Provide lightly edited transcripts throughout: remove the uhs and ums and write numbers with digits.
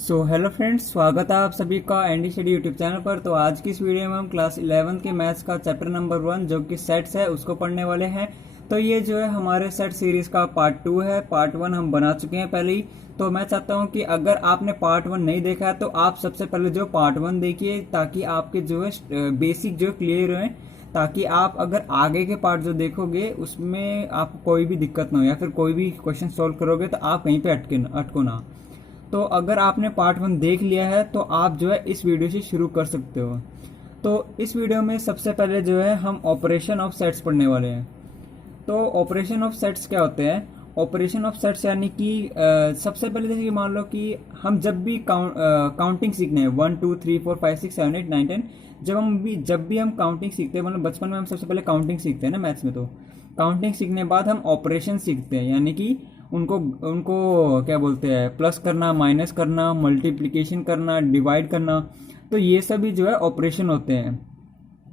Hello friends, स्वागत है आप सभी का एनडी स्टडी यूट्यूब चैनल पर। तो आज की इस वीडियो में हम क्लास 11 के मैथ्स का चैप्टर नंबर 1 जो कि सेट्स है उसको पढ़ने वाले हैं। तो ये जो है हमारे सेट सीरीज का पार्ट 2 है। पार्ट 1 हम बना चुके हैं पहले ही। तो मैं चाहता हूं कि अगर आपने पार्ट 1 नहीं देखा है तो आप सबसे पहले जो पार्ट 1 देखिए, ताकि आपके जो है बेसिक जो क्लियर हो, ताकि आप अगर आगे के पार्ट जो देखोगे उसमें आपको कोई भी दिक्कत ना हो, या फिर कोई भी क्वेश्चन सोल्व करोगे तो आप कहीं पे अटको ना। तो अगर आपने पार्ट 1 देख लिया है तो आप जो है इस वीडियो से शुरू कर सकते हो। तो इस वीडियो में सबसे पहले जो है हम ऑपरेशन ऑफ सेट्स पढ़ने वाले हैं। तो ऑपरेशन ऑफ सेट्स क्या होते हैं? ऑपरेशन ऑफ सेट्स यानी कि सबसे पहले जैसे कि मान लो कि हम जब भी काउंटिंग सीखने हैं 1 2 3 4 5 6 7 8 9 10, जब भी हम काउंटिंग सीखते हैं, मतलब बचपन में हम सबसे पहले काउंटिंग सीखते हैं ना मैथ्स में। तो काउंटिंग सीखने के बाद हम ऑपरेशन सीखते हैं, यानी कि उनको उनको क्या बोलते हैं, प्लस करना, माइनस करना, मल्टीप्लिकेशन करना, डिवाइड करना। तो ये सभी जो है ऑपरेशन होते हैं,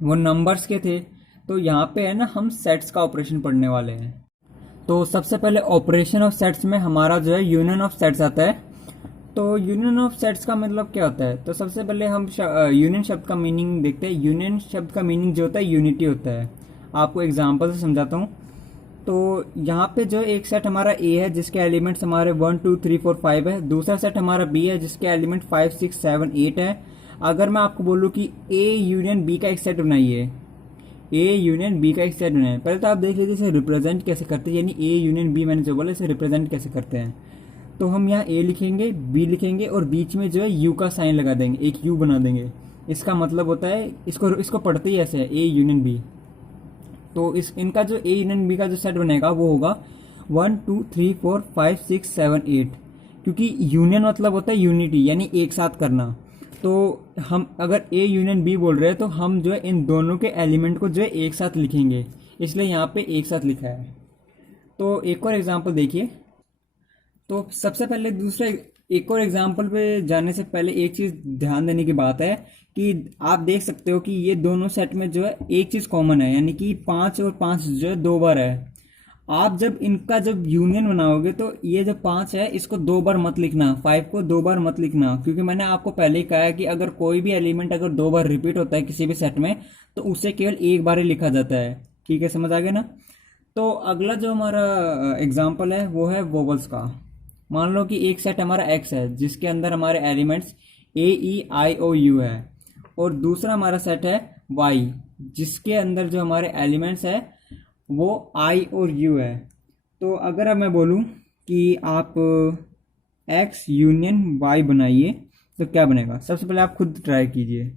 वो नंबर्स के थे। तो यहाँ पे है ना, हम सेट्स का ऑपरेशन पढ़ने वाले हैं। तो सबसे पहले ऑपरेशन ऑफ सेट्स में हमारा जो है यूनियन ऑफ सेट्स आता है। तो यूनियन ऑफ सेट्स का मतलब क्या होता है? तो सबसे पहले हम यूनियन शब्द का मीनिंग देखते हैं। यूनियन शब्द का मीनिंग जो होता है यूनिटी होता है। आपको एग्जांपल से समझाता हूँ। तो यहाँ पे जो एक सेट हमारा ए है जिसके एलिमेंट्स हमारे 1 2 3 4 5 है। दूसरा सेट हमारा बी है जिसके एलिमेंट 5 6 7 8 है। अगर मैं आपको बोलूँ कि ए यूनियन बी का एक सेट बनाइए, ए यूनियन बी का एक सेट बनाए, पहले तो आप देख लीजिए इसे रिप्रेजेंट कैसे करते हैं। यानी ए यूनियन बी मैंने जो बोला, इसे रिप्रेजेंट कैसे करते हैं। तो हम यहाँ ए लिखेंगे, बी लिखेंगे और बीच में जो है यू का साइन लगा देंगे, एक यू बना देंगे। इसका मतलब होता है, इसको पढ़ते ही ऐसे है, ए यूनियन बी। तो इनका जो ए यूनियन बी का जो सेट बनेगा वो होगा 1 2 3 4 5 6 7 8, क्योंकि यूनियन मतलब होता है यूनिटी, यानी एक साथ करना। तो हम अगर ए यूनियन बी बोल रहे हैं तो हम जो है इन दोनों के एलिमेंट को जो है एक साथ लिखेंगे, इसलिए यहाँ पे एक साथ लिखा है। तो एक और एग्जांपल देखिए। तो सबसे पहले एक और एग्जांपल पे जाने से पहले एक चीज ध्यान देने की बात है कि आप देख सकते हो कि ये दोनों सेट में जो है एक चीज कॉमन है, यानी कि 5 और 5 जो है 2 बार है। आप जब यूनियन बनाओगे तो ये जो 5 है इसको 2 बार मत लिखना, 5 को 2 बार मत लिखना, क्योंकि मैंने आपको पहले ही कहा है कि अगर कोई भी एलिमेंट अगर 2 बार रिपीट होता है किसी भी सेट में तो उसे केवल एक बार ही लिखा जाता है। ठीक है, समझ आ गया ना? तो अगला जो हमारा एग्जाम्पल है वो है वोवल्स का। मान लो कि एक सेट हमारा एक्स है जिसके अंदर हमारे elements A E I O you है, और दूसरा हमारा सेट है वाई जिसके अंदर जो हमारे एलिमेंट्स है वो आई और यू है। तो अगर अब मैं बोलूं कि आप एक्स यूनियन वाई बनाइए तो क्या बनेगा? सबसे पहले आप खुद ट्राई कीजिए।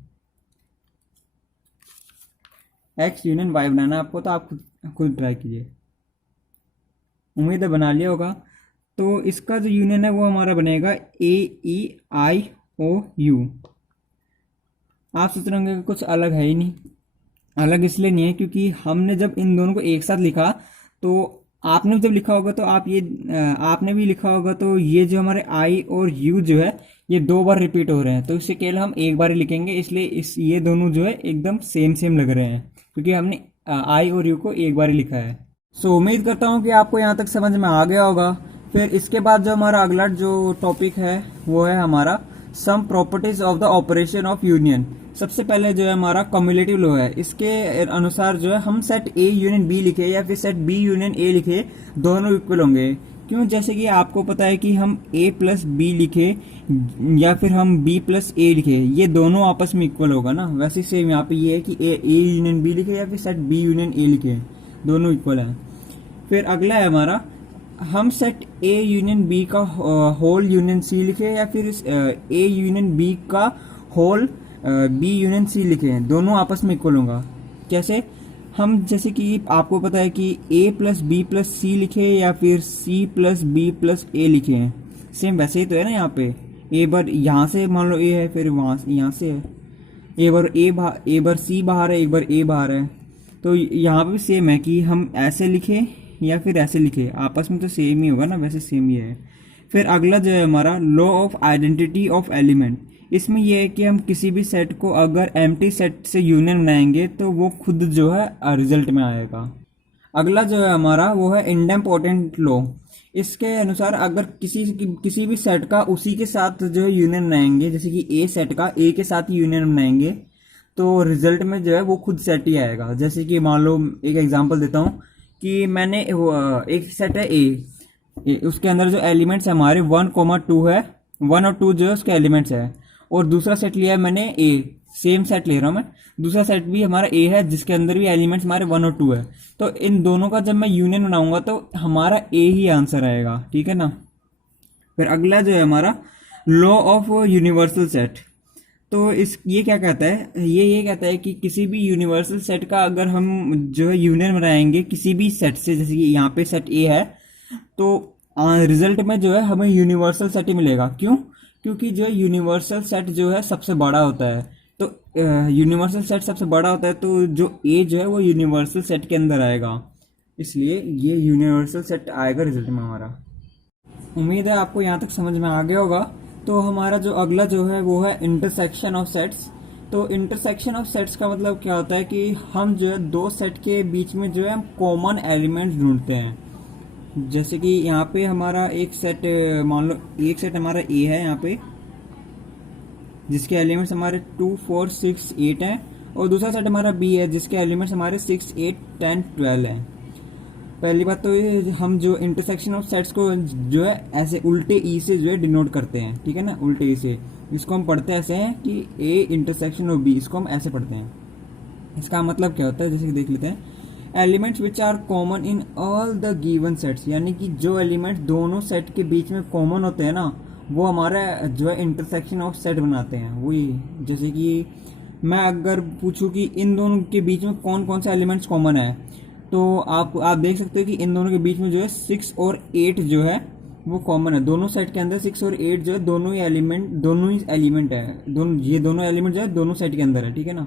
एक्स यूनियन वाई बनाना आपको, तो आप खुद ट्राई कीजिए। उम्मीद है बना लिया होगा। तो इसका जो यूनियन है वो हमारा बनेगा ए ई आई ओ यू। आप सोच रहे होंगे कि कुछ अलग है ही नहीं। अलग इसलिए नहीं है क्योंकि हमने जब इन दोनों को एक साथ लिखा, तो आपने जब लिखा होगा तो आपने भी लिखा होगा, तो ये जो हमारे आई और यू जो है ये 2 बार रिपीट हो रहे हैं, तो इसे केवल हम एक बार ही लिखेंगे। इसलिए ये दोनों जो है एकदम सेम सेम लग रहे हैं क्योंकि हमने आई और यू को एक बार ही लिखा है। सो उम्मीद करता हूँ कि आपको यहाँ तक समझ में आ गया होगा। फिर इसके बाद जो हमारा अगला जो टॉपिक है वो है हमारा some properties of the operation of union. सबसे पहले जो है हमारा कम्युलेटिव लॉ है। इसके अनुसार जो है हम सेट ए यूनियन बी लिखे या फिर सेट बी यूनियन ए लिखे, दोनों इक्वल होंगे। क्यों? जैसे कि आपको पता है कि हम ए प्लस बी लिखे या फिर हम बी प्लस ए लिखे, ये दोनों आपस में इक्वल होगा ना। वैसे सेम यहाँ पे ये है कि ए यूनियन बी लिखे या फिर सेट बी यूनियन ए लिखे, दोनों इक्वल है। फिर अगला है हमारा, हम सेट ए यूनियन बी का होल यूनियन सी लिखे या फिर ए यूनियन बी का होल बी यूनियन सी लिखे, दोनों आपस में इक्वल होगा। कैसे? हम जैसे कि आपको पता है कि ए प्लस बी प्लस सी लिखे या फिर सी प्लस बी प्लस ए लिखे हैं, सेम वैसे ही तो है ना। यहाँ पे ए बार यहाँ से मान लो ए है, फिर यहाँ से है ए बार सी बाहर है, एक बार ए बाहर है। तो यहाँ पे भी सेम है कि हम ऐसे लिखे या फिर ऐसे लिखे, आपस में तो सेम ही होगा ना, वैसे सेम ही है। फिर अगला जो है हमारा law of identity of element. इसमें यह है कि हम किसी भी सेट को अगर एम्प्टी सेट से यूनियन बनाएंगे तो वो खुद जो है रिजल्ट में आएगा। अगला जो है हमारा वो है इंडेम्पोटेंट लॉ। इसके अनुसार अगर किसी भी सेट का उसी के साथ जो है यूनियन बनाएंगे, जैसे कि ए सेट का ए के साथ यूनियन बनाएंगे, तो रिजल्ट में जो है वो खुद सेट ही आएगा। जैसे कि मान लो एक एग्जांपल देता हूँ कि मैंने एक सेट है ए, उसके अंदर जो एलिमेंट्स है हमारे 1,2 है, 1 और 2 जो है उसके एलिमेंट्स है, और दूसरा सेट लिया है मैंने ए, सेम सेट ले रहा हूँ मैं, दूसरा सेट भी हमारा ए है जिसके अंदर भी एलिमेंट्स हमारे 1 और 2 है। तो इन दोनों का जब मैं यूनियन बनाऊंगा तो हमारा ए ही आंसर आएगा, ठीक है ना। फिर अगला जो है हमारा लॉ ऑफ यूनिवर्सल सेट। तो इस ये क्या कहता है, ये कहता है कि किसी भी यूनिवर्सल सेट का अगर हम जो है यूनियन बनाएंगे किसी भी सेट से, जैसे कि यहाँ पे सेट ए है, तो रिजल्ट में जो है हमें यूनिवर्सल सेट ही मिलेगा। क्यों? क्योंकि जो यूनिवर्सल सेट जो है सबसे बड़ा होता है। तो यूनिवर्सल सेट सबसे बड़ा होता है, तो जो ए जो है वो यूनिवर्सल सेट के अंदर आएगा, इसलिए ये यूनिवर्सल सेट आएगा रिजल्ट में हमारा। उम्मीद है आपको यहाँ तक समझ में आ गया होगा। तो हमारा जो अगला जो है वो है इंटरसेक्शन ऑफ सेट्स। तो इंटरसेक्शन ऑफ सेट्स का मतलब क्या होता है कि हम जो है दो सेट के बीच में जो है हम कॉमन एलिमेंट्स ढूंढते हैं। जैसे कि यहाँ पे हमारा एक सेट, मान लो एक सेट हमारा ए है यहाँ पे, जिसके एलिमेंट्स हमारे 2, 4, 6, 8 हैं, और दूसरा सेट हमारा बी है जिसके एलिमेंट्स हमारे 6, 8, 10, 12 हैं। पहली बात तो ये हम जो इंटरसेक्शन ऑफ सेट्स को जो है ऐसे उल्टे ई से जो है डिनोट करते हैं, ठीक है ना, उल्टे ई से। इसको हम पढ़ते ऐसे हैं कि ए इंटरसेक्शन ऑफ बी, इसको हम ऐसे पढ़ते हैं। इसका मतलब क्या होता है, जैसे कि देख लेते हैं, elements which are common in all the given sets, यानी कि जो एलिमेंट्स दोनों सेट के बीच में कॉमन होते हैं ना, वो हमारा जो है इंटरसेक्शन ऑफ सेट बनाते हैं। वही जैसे कि मैं अगर पूछूं कि इन दोनों के बीच में कौन कौन से एलिमेंट्स कॉमन है, तो आप देख सकते हो कि इन दोनों के बीच में जो है 6 और 8 जो है वो कॉमन है। दोनों सेट के अंदर 6 और 8 जो है दोनों ही एलिमेंट है, ये दोनों एलिमेंट जो है दोनों सेट के अंदर है, ठीक है ना।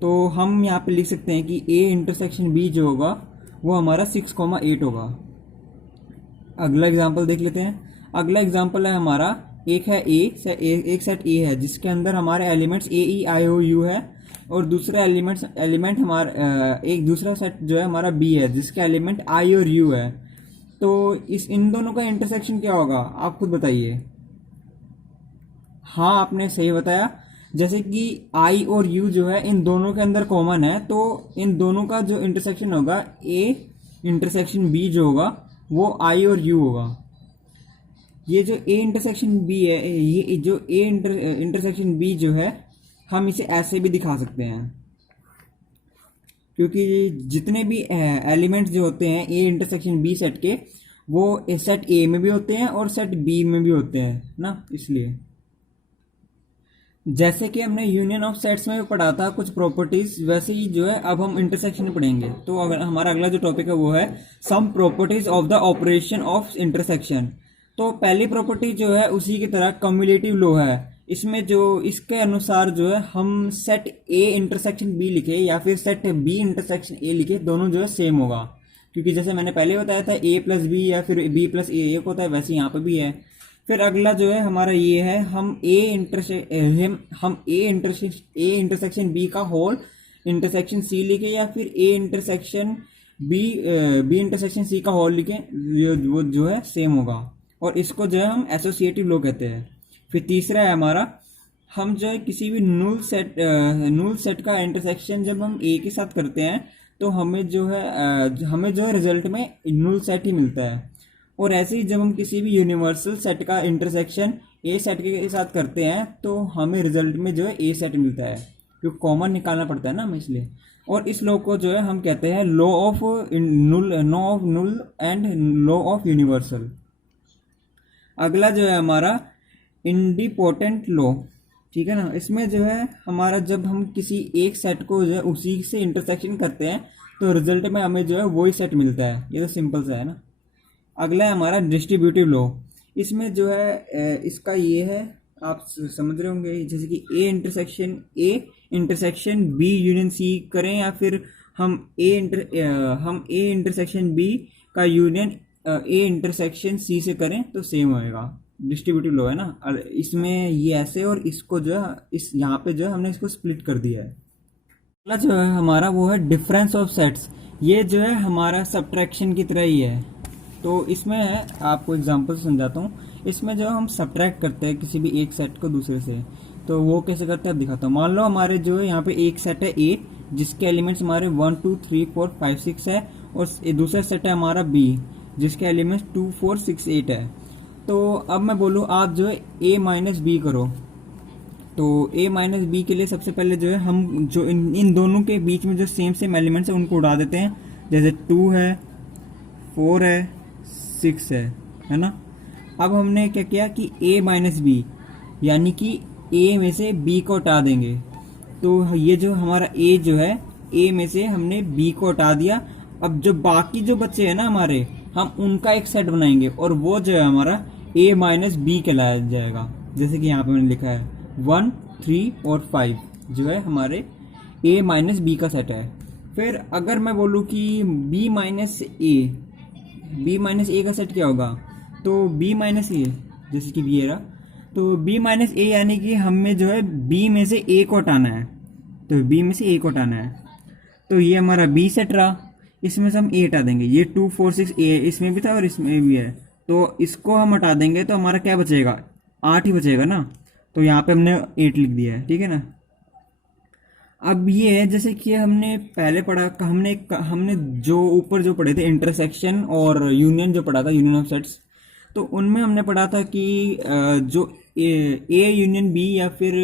तो हम यहाँ पे लिख सकते हैं कि ए इंटरसेक्शन बी जो होगा वो हमारा 6,8 होगा। अगला एग्जाम्पल देख लेते हैं। अगला एग्जाम्पल है हमारा, एक है एक सेट ए है जिसके अंदर हमारे elements A, E, I, O, you है, और दूसरा एलिमेंट हमारा एक दूसरा सेट जो है हमारा बी है जिसका एलिमेंट आई और यू है। तो इन दोनों का इंटरसेक्शन क्या होगा, आप खुद बताइए। हाँ, आपने सही बताया। जैसे कि आई और यू जो है इन दोनों के अंदर कॉमन है, तो इन दोनों का जो इंटरसेक्शन होगा, ए इंटरसेक्शन बी जो होगा वो आई और यू होगा। ये जो ए इंटरसेक्शन बी है, ये जो ए इंटरसेक्शन बी जो है, हम इसे ऐसे भी दिखा सकते हैं, क्योंकि जितने भी एलिमेंट्स जो होते हैं ए इंटरसेक्शन बी सेट के, वो सेट ए में भी होते हैं और सेट बी में भी होते हैं ना, इसलिए। जैसे कि हमने यूनियन ऑफ सेट्स में पढ़ा था कुछ प्रॉपर्टीज, वैसे ही जो है अब हम इंटरसेक्शन पढ़ेंगे। तो अगर हमारा अगला जो टॉपिक है वो है some properties of the operation of intersection. तो पहली प्रॉपर्टी जो है उसी की तरह कम्युलेटिव लॉ है। इसमें जो इसके अनुसार जो है हम सेट ए इंटरसेक्शन बी लिखे या फिर सेट बी इंटरसेक्शन ए लिखे, दोनों जो है सेम होगा, क्योंकि जैसे मैंने पहले बताया था ए प्लस बी या फिर बी प्लस ए एक होता है, वैसे यहाँ पे भी है। फिर अगला जो है हमारा ये है, हम ए इंटरसेक्शन बी का होल इंटरसेक्शन सी लिखे या फिर A intersection B intersection C का होल लिखे, वो जो है सेम होगा, और इसको जो है हम एसोसिएटिव लॉ कहते हैं। फिर तीसरा है हमारा, हम जो है किसी भी नूल सेट का इंटरसेक्शन जब हम ए के साथ करते हैं तो हमें जो है रिजल्ट में नूल सेट ही मिलता है। और ऐसे ही जब हम किसी भी यूनिवर्सल सेट का इंटरसेक्शन ए सेट के साथ करते हैं तो हमें रिजल्ट में जो है ए सेट मिलता है, क्योंकि कॉमन निकालना पड़ता है ना हमें, इसलिए। और इस लॉ को जो है हम कहते हैं law of null and law of universal. अगला जो है हमारा इंडिपोटेंट लॉ, ठीक है ना। इसमें जो है हमारा जब हम किसी एक सेट को जो है उसी से इंटरसेक्शन करते हैं तो रिजल्ट में हमें जो है वही सेट मिलता है। ये तो सिंपल सा है ना। अगला है हमारा डिस्ट्रीब्यूटिव लॉ। इसमें जो है इसका ये है, आप समझ रहे होंगे, जैसे कि A intersection B union C करें, या फिर हम ए इंटरसेक्शन बी का यूनियन ए इंटरसेक्शन सी से करें तो सेम होएगा। डिस्ट्रीब्यूटिव लॉ है ना। इसमें ये ऐसे, और इसको जो है इस यहाँ पे जो है हमने इसको स्प्लिट कर दिया है। अगला जो है हमारा वो है डिफरेंस ऑफ सेट्स। ये जो है हमारा सब्ट्रैक्शन की तरह ही है। तो इसमें है, आपको एग्जांपल से समझाता हूँ। इसमें जो हम सब्ट्रैक्ट करते हैं किसी भी एक सेट को दूसरे से, तो वो कैसे करते हैं अब दिखाता हूँ। मान लो हमारे जो है यहाँ पे एक सेट है ए, जिसके एलिमेंट्स हमारे 1 2 3 4 5 6 है, और दूसरा सेट है हमारा बी, जिसके एलिमेंट्स 2 4 6 8 है। तो अब मैं बोलूँ आप जो है ए माइनस बी करो, तो ए माइनस बी के लिए सबसे पहले जो है हम जो इन दोनों के बीच में जो सेम एलिमेंट्स है उनको उड़ा देते हैं। जैसे 2 है, 4 है, 6 है ना। अब हमने क्या किया कि a माइनस बी, यानी कि a में से b को हटा देंगे। तो ये जो हमारा a जो है, a में से हमने b को हटा दिया। अब जो बाकी जो बच्चे हैं ना हमारे, हम उनका एक सेट बनाएंगे और वो जो है हमारा a माइनस बी कहलाया जाएगा। जैसे कि यहाँ पे मैंने लिखा है 1 3 और 5 जो है हमारे a माइनस बी का सेट है। फिर अगर मैं बोलूँ कि b माइनस ए का सेट क्या होगा, तो b माइनस ए, जैसे कि b है रहा, तो b माइनस ए यानी कि हमें जो है b में से a को हटाना है, तो b में से a को हटाना है। तो ये हमारा b सेट रहा, इसमें से हम a हटा देंगे। ये 2 4 6 a इसमें भी था और इसमें भी है, तो इसको हम हटा देंगे तो हमारा क्या बचेगा, 8 ही बचेगा ना। तो यहाँ पे हमने 8 लिख दिया है, ठीक है ना। अब ये है जैसे कि हमने पहले पढ़ा, हमने जो ऊपर जो पढ़े थे इंटरसेक्शन और यूनियन जो पढ़ा था, यूनियन ऑफ सेट्स, तो उनमें हमने पढ़ा था कि जो ए यूनियन बी या फिर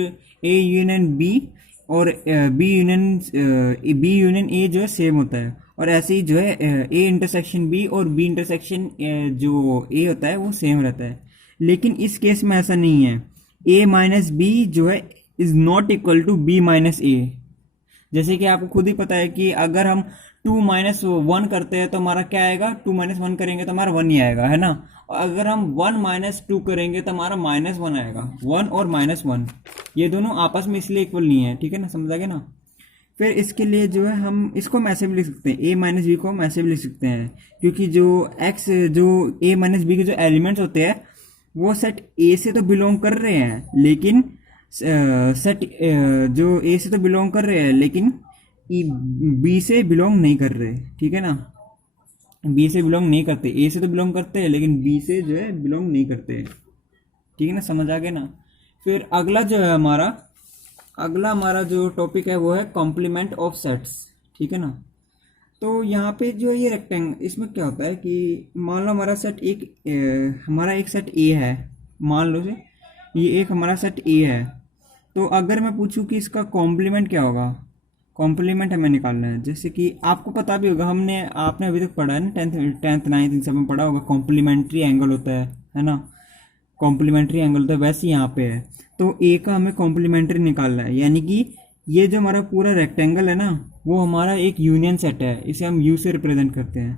ए यूनियन बी और बी यूनियन ए जो है सेम होता है, और ऐसे ही जो है ए इंटरसेक्शन बी और बी इंटरसेक्शन जो ए होता है वो सेम रहता है। लेकिन इस केस में ऐसा नहीं है। ए माइनस बी जो है is not equal to B minus A. जैसे कि आपको खुद ही पता है कि अगर हम 2 माइनस 1 करते हैं तो हमारा क्या आएगा, 2 माइनस 1 करेंगे तो हमारा 1 ही आएगा, है ना। और अगर हम 1 माइनस 2 करेंगे तो हमारा माइनस 1 आएगा। 1 और माइनस 1 ये दोनों आपस में इसलिए इक्वल नहीं है, ठीक है ना, समझ आ गया ना। फिर इसके लिए जो है हम इसको हम ऐसे भी लिख सकते हैं, ए माइनस बी को हम ऐसे भी लिख सकते हैं, क्योंकि जो एक्स जो ए माइनस बी के जो एलिमेंट्स होते हैं वो सेट ए से तो बिलोंग कर रहे हैं, लेकिन सेट जो ए से तो बिलोंग कर रहे हैं लेकिन बी से बिलोंग नहीं कर रहे, ठीक है ना। बी से बिलोंग नहीं करते, ए से तो बिलोंग करते हैं लेकिन बी से जो है बिलोंग नहीं करते, ठीक है ना, समझ आ गया ना। फिर अगला जो है हमारा जो टॉपिक है वो है कॉम्प्लीमेंट ऑफ सेट्स, ठीक है ना। तो यहाँ पे जो ये रेक्टेंगल, इसमें क्या होता है कि मान लो हमारा सेट हमारा एक सेट ए है, मान लो से ये एक हमारा सेट ए है। तो अगर मैं पूछूं कि इसका कॉम्प्लीमेंट क्या होगा, कॉम्प्लीमेंट हमें निकालना है। जैसे कि आपको पता भी होगा, आपने अभी तक पढ़ा है ना, टेंथ 9th इन सब में पढ़ा होगा, कॉम्प्लीमेंट्री एंगल होता है ना, कॉम्प्लीमेंट्री एंगल होता है, वैसे यहाँ पे है। तो ए का हमें कॉम्प्लीमेंट्री निकालना है, यानी कि ये जो हमारा पूरा रेक्टेंगल है ना वो हमारा एक यूनियन सेट है, इसे हम यू से रिप्रेजेंट करते हैं।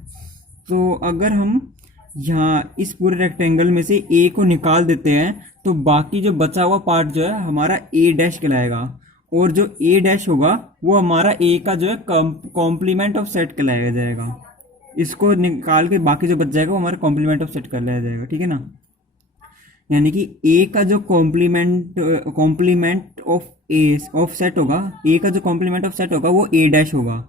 तो अगर हम यहाँ इस पूरे रेक्टेंगल में से ए को निकाल देते हैं तो बाकी जो बचा हुआ पार्ट जो है हमारा ए डैश कहलाएगा, और जो ए डैश होगा वो हमारा ए का जो है कॉम्प्लीमेंट ऑफ सेट कहलाया जाएगा। इसको निकाल के बाकी जो बच जाएगा वो हमारा कॉम्प्लीमेंट ऑफ सेट कहलाया जाएगा, ठीक है ना। यानी कि ए का जो कॉम्प्लीमेंट ऑफ सेट होगा, ए का जो कॉम्प्लीमेंट ऑफ सेट होगा वो ए डैश होगा,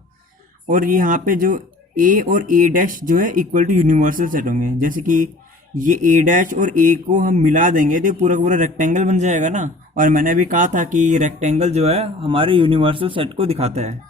और यहाँ पे जो ए और ए डैश जो है इक्वल टू यूनिवर्सल सेट होंगे। जैसे कि ये ए डैश और ए को हम मिला देंगे तो पूरा पूरा रेक्टेंगल बन जाएगा ना। और मैंने अभी कहा था कि रेक्टेंगल जो है हमारे यूनिवर्सल सेट को दिखाता है,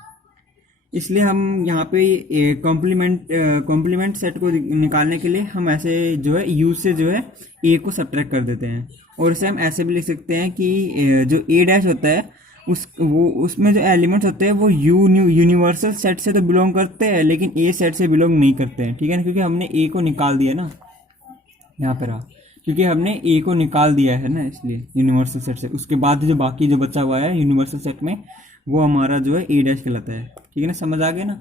इसलिए हम यहाँ पे कॉम्प्लीमेंट सेट को निकालने के लिए हम ऐसे जो है यू से जो है ए को सब्ट्रैक्ट कर देते हैं। और इसे हम ऐसे भी लिख सकते हैं कि जो ए डैश होता है उसमें जो एलिमेंट्स होते हैं वो यूनिवर्सल सेट से तो बिलोंग करते हैं लेकिन ए सेट से बिलोंग नहीं करते हैं, ठीक है ना, क्योंकि हमने ए को निकाल दिया ना, यहाँ पर क्योंकि हमने ए को निकाल दिया है ना, इसलिए यूनिवर्सल सेट से। उसके बाद जो बाकी जो बचा हुआ है यूनिवर्सल सेट में वो हमारा जो है ए डैश कहलाता है, ठीक है ना, समझ आ गया ना।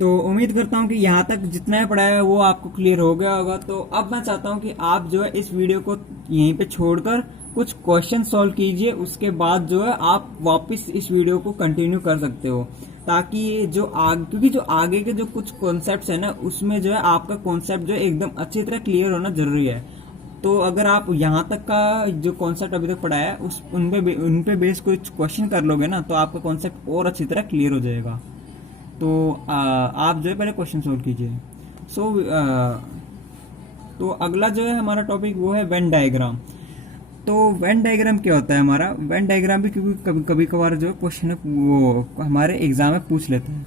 तो उम्मीद करता हूँ कि यहाँ तक जितना है पढ़ाया है वो आपको क्लियर हो गया होगा। तो अब मैं चाहता हूँ कि आप जो है इस वीडियो को यहीं पे छोड़कर कुछ क्वेश्चन सॉल्व कीजिए, उसके बाद जो है आप वापस इस वीडियो को कंटिन्यू कर सकते हो, ताकि क्योंकि जो आगे के जो कुछ कॉन्सेप्ट्स है ना उसमें जो है आपका कॉन्सेप्ट जो है एकदम अच्छी तरह क्लियर होना जरूरी है। तो अगर आप यहाँ तक का जो कॉन्सेप्ट अभी तक पढ़ाया है उन पे बेस कुछ क्वेश्चन कर लोगे ना तो आपका कॉन्सेप्ट और अच्छी तरह क्लियर हो जाएगा। तो आप जो है पहले क्वेश्चन सॉल्व कीजिए। सो तो अगला जो है हमारा टॉपिक वो है वेन डायग्राम। तो वेन डायग्राम क्या होता है हमारा? वेन डायग्राम भी क्योंकि कभी कभार जो क्वेश्चन वो हमारे एग्जाम में पूछ लेते हैं।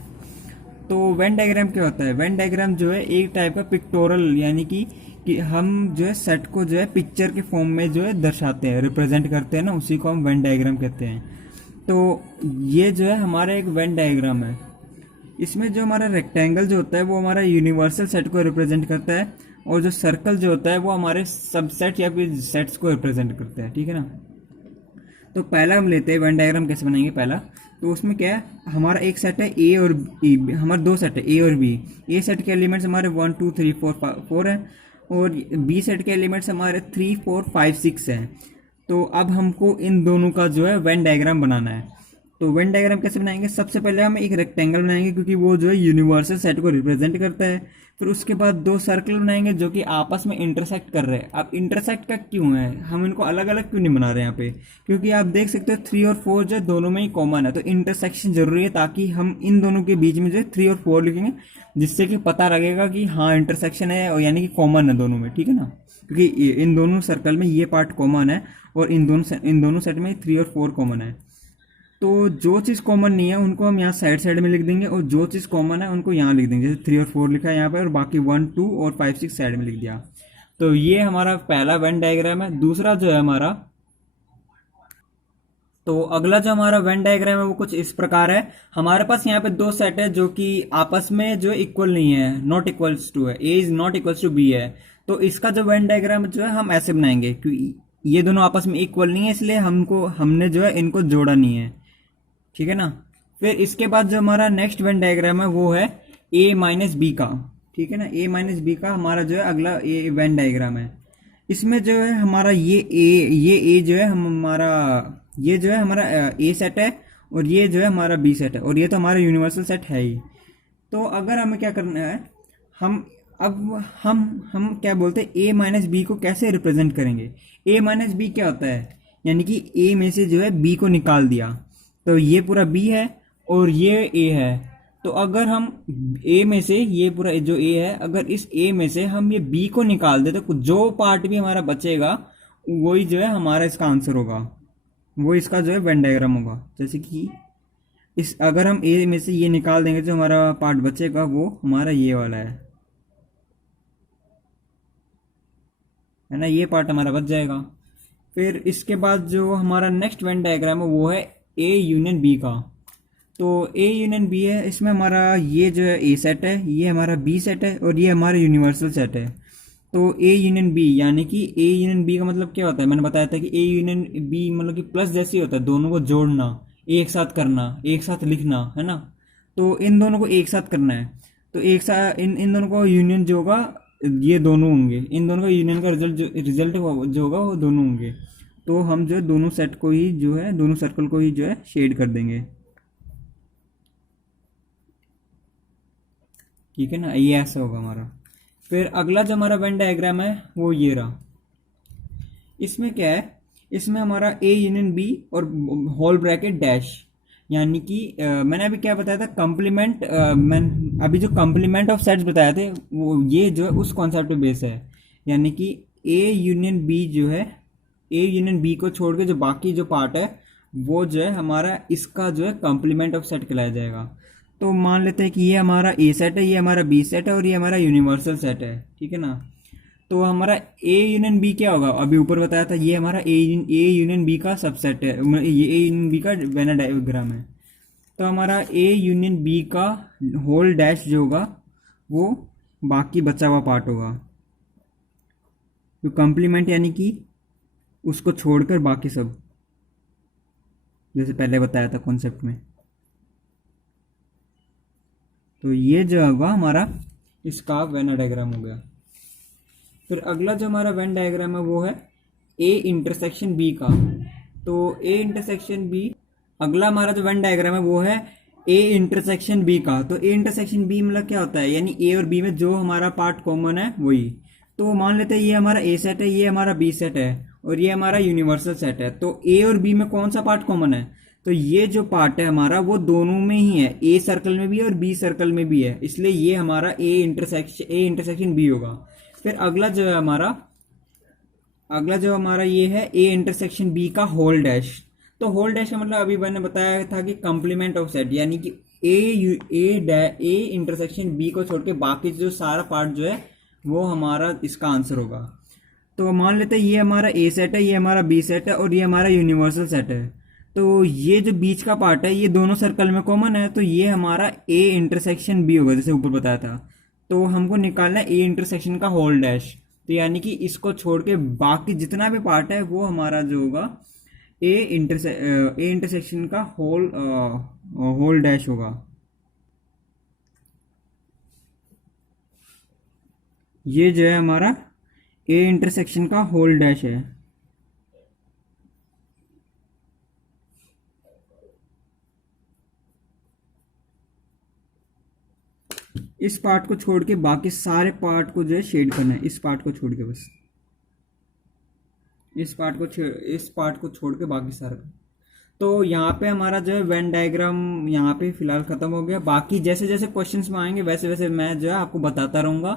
तो वेन डायग्राम क्या होता है? वेन डायग्राम जो है एक टाइप का पिक्टोरल, यानी कि हम जो है सेट को जो है पिक्चर के फॉर्म में जो है दर्शाते हैं, रिप्रेजेंट करते हैं ना, उसी को हम वेन डायग्राम कहते हैं। तो ये जो है हमारा एक वेन डायग्राम है। इसमें जो हमारा रेक्टेंगल जो होता है वो हमारा यूनिवर्सल सेट को रिप्रेजेंट करता है, और जो सर्कल जो होता है वो हमारे सबसेट या फिर सेट्स को रिप्रेजेंट करता है, ठीक है ना। तो पहला हम लेते हैं वेन डायग्राम कैसे बनाएंगे। पहला तो उसमें क्या है, हमारा एक सेट है ए और बी, हमारे दो सेट है ए और बी। ए सेट के एलिमेंट्स हमारे 1 2 3 4 है, और बी सेट के एलिमेंट्स हमारे 3 4 5 6 हैं। तो अब हमको इन दोनों का जो है वेन डायग्राम बनाना है। तो वेन डायग्राम कैसे बनाएंगे? सबसे पहले हम एक रेक्टेंगल बनाएंगे क्योंकि वो जो है यूनिवर्सल सेट को रिप्रेजेंट करता है। फिर उसके बाद दो सर्कल बनाएंगे जो कि आपस में इंटरसेक्ट कर रहे हैं। अब इंटरसेक्ट का क्यों है, हम इनको अलग अलग क्यों नहीं बना रहे हैं यहाँ पे? क्योंकि आप देख सकते हो 3 और 4 जो दोनों में ही कॉमन है, तो इंटरसेक्शन जरूरी है, ताकि हम इन दोनों के बीच में जो है 3 और 4 लिखेंगे, जिससे कि पता लगेगा कि हाँ इंटरसेक्शन है, और यानी कि कॉमन है दोनों में, ठीक है ना। क्योंकि इन दोनों सर्कल में ये पार्ट कॉमन है, और इन दोनों सेट में 3 और 4 कॉमन है। तो जो चीज़ कॉमन नहीं है उनको हम यहाँ साइड साइड में लिख देंगे, और जो चीज़ कॉमन है उनको यहाँ लिख देंगे। जैसे 3 और 4 लिखा है यहाँ पे, और बाकी 1 2 और 5 6 साइड में लिख दिया। तो ये हमारा पहला वेन डायग्राम है। दूसरा जो है हमारा, तो अगला जो हमारा वेन डायग्राम है वो कुछ इस प्रकार है। हमारे पास यहाँ पे दो सेट है जो कि आपस में जो इक्वल नहीं है, नॉट इक्वल्स टू है, A is not equals to B है। तो इसका जो वेन डायग्राम जो है हम ऐसे बनाएंगे, क्योंकि ये दोनों आपस में इक्वल नहीं है, इसलिए हमने जो है इनको जोड़ा नहीं है, ठीक है ना। फिर इसके बाद जो हमारा नेक्स्ट वेन डायग्राम है वो है ए माइनस बी का, ठीक है ना। ए माइनस बी का हमारा जो है अगला ए वेन डायग्राम है। इसमें जो है हमारा ये ए जो है हमारा, ये जो है हमारा ए सेट है, और ये जो है हमारा बी सेट है, और ये तो हमारा यूनिवर्सल सेट है ही। तो अगर हमें क्या करना है, हम क्या बोलते हैं, ए माइनस बी को कैसे रिप्रेजेंट करेंगे? ए माइनस बी क्या होता है, यानी कि ए में से जो है बी को निकाल दिया, तो ये पूरा बी है और ये ए है। तो अगर हम ए में से ये पूरा जो ए है, अगर इस ए में से हम ये बी को निकाल दे, तो जो पार्ट भी हमारा बचेगा वही जो है हमारा इसका आंसर होगा, वो इसका जो है वेन डायग्राम होगा। जैसे कि अगर हम ए में से ये निकाल देंगे, जो हमारा पार्ट बचेगा वो हमारा ये वाला है ना, ये पार्ट हमारा बच जाएगा। फिर इसके बाद जो हमारा नेक्स्ट वेन डायग्राम है वो है ए यूनियन बी का। तो ए यूनियन बी है, इसमें हमारा ये जो है ए सेट है, ये हमारा बी सेट है, और ये हमारा यूनिवर्सल सेट है। तो ए यूनियन बी, यानी कि ए यूनियन बी का मतलब क्या होता है, मैंने बताया था कि ए यूनियन बी मतलब कि प्लस जैसे होता है, दोनों को जोड़ना, एक साथ करना, एक साथ लिखना, है ना। तो इन दोनों को एक साथ करना है, तो एक साथ इन दोनों को यूनियन जो होगा ये दोनों होंगे, इन दोनों का यूनियन का रिजल्ट जो होगा वो दोनों होंगे। तो हम जो दोनों सेट को ही जो है, दोनों सर्कल को ही जो है शेड कर देंगे, ठीक है ना। ये ऐसा होगा हमारा। फिर अगला जो हमारा वेन डायग्राम है वो ये रहा। इसमें क्या है, इसमें हमारा ए यूनियन बी और होल ब्रैकेट डैश, यानी कि मैंने अभी क्या बताया था, कंप्लीमेंट, मैं अभी जो कंप्लीमेंट ऑफ सेट्स बताए थे वो ये जो है उस कॉन्सेप्ट पे बेस है। यानी कि ए यूनियन बी जो है, ए यूनियन बी को छोड़ के जो बाकी जो पार्ट है वो जो है हमारा इसका जो है कंप्लीमेंट ऑफ सेट कहलाया जाएगा। तो मान लेते हैं कि ये हमारा ए सेट है, ये हमारा बी सेट है, और ये हमारा यूनिवर्सल सेट है, ठीक है ना। तो हमारा ए यूनियन बी क्या होगा, अभी ऊपर बताया था, ये हमारा ए यूनियन बी का सबसेट है, ये ए यूनियन बी का वेन डायग्राम है। तो हमारा ए यूनियन बी का होल डैश जो होगा वो बाकी बचा हुआ पार्ट होगा। तो कंप्लीमेंट यानी कि उसको छोड़कर बाकी सब, जैसे पहले बताया था कॉन्सेप्ट में। तो ये जो होगा हमारा इसका वेन डायग्राम हो गया। फिर अगला जो हमारा वेन डायग्राम है वो है ए इंटरसेक्शन बी का। तो ए इंटरसेक्शन बी, अगला हमारा जो वेन डायग्राम है वो है ए इंटरसेक्शन बी का। तो ए इंटरसेक्शन बी मतलब क्या होता है, यानी ए और बी में जो हमारा पार्ट कॉमन है वही। तो मान लेते हैं ये हमारा ए सेट है, ये हमारा बी सेट है, और ये हमारा यूनिवर्सल सेट है। तो ए और बी में कौन सा पार्ट कॉमन है, तो ये जो पार्ट है हमारा वो दोनों में ही है, ए सर्कल में भी है और बी सर्कल में भी है, इसलिए ये हमारा ए इंटरसेक्शन बी होगा। फिर अगला जो हमारा ये है ए इंटरसेक्शन बी का होल डैश। तो होल डैश का मतलब अभी मैंने बताया था कि कंप्लीमेंट ऑफ सेट, यानी कि ए इंटरसेक्शन बी को छोड़ के बाकी जो सारा पार्ट जो है वो हमारा इसका आंसर होगा। तो मान लेते हैं ये हमारा ए सेट है, ये हमारा बी सेट है और ये हमारा यूनिवर्सल सेट है। तो ये जो बीच का पार्ट है ये दोनों सर्कल में कॉमन है, तो ये हमारा ए इंटरसेक्शन बी होगा, जैसे ऊपर बताया था। तो हमको निकालना है ए इंटरसेक्शन का होल डैश। तो यानी कि इसको छोड़ के बाकी जितना भी पार्ट है वो हमारा जो होगा ए इंटरसेक्शन का होल डैश होगा। ये जो है हमारा ए इंटरसेक्शन का होल डैश है। इस पार्ट को छोड़ के बाकी सारे पार्ट को जो है शेड करना है, इस पार्ट को छोड़ के, बस इस पार्ट को छोड़ के बाकी सारा। तो यहाँ पे हमारा जो है वेन डायग्राम यहाँ पे फिलहाल खत्म हो गया। बाकी जैसे जैसे क्वेश्चंस में आएंगे वैसे वैसे मैं जो है आपको बताता रहूंगा।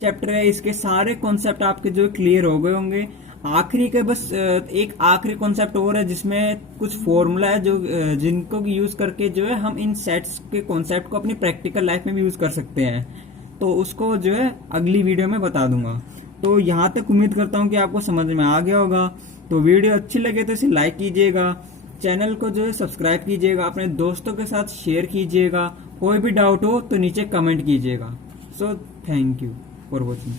चैप्टर है, इसके सारे कॉन्सेप्ट आपके जो क्लियर हो गए होंगे। आखिरी के बस एक आखिरी कॉन्सेप्ट और है जिसमें कुछ फॉर्मूला है जो जिनको यूज करके जो है हम इन सेट्स के कॉन्सेप्ट को अपनी प्रैक्टिकल लाइफ में भी यूज कर सकते हैं। तो उसको जो है अगली वीडियो में बता दूंगा। तो यहाँ तक उम्मीद करता हूँ कि आपको समझ में आ गया होगा। तो वीडियो अच्छी लगे तो इसे लाइक कीजिएगा, चैनल को जो है सब्सक्राइब कीजिएगा, अपने दोस्तों के साथ शेयर कीजिएगा। कोई भी डाउट हो तो नीचे कमेंट कीजिएगा। So thank you for watching.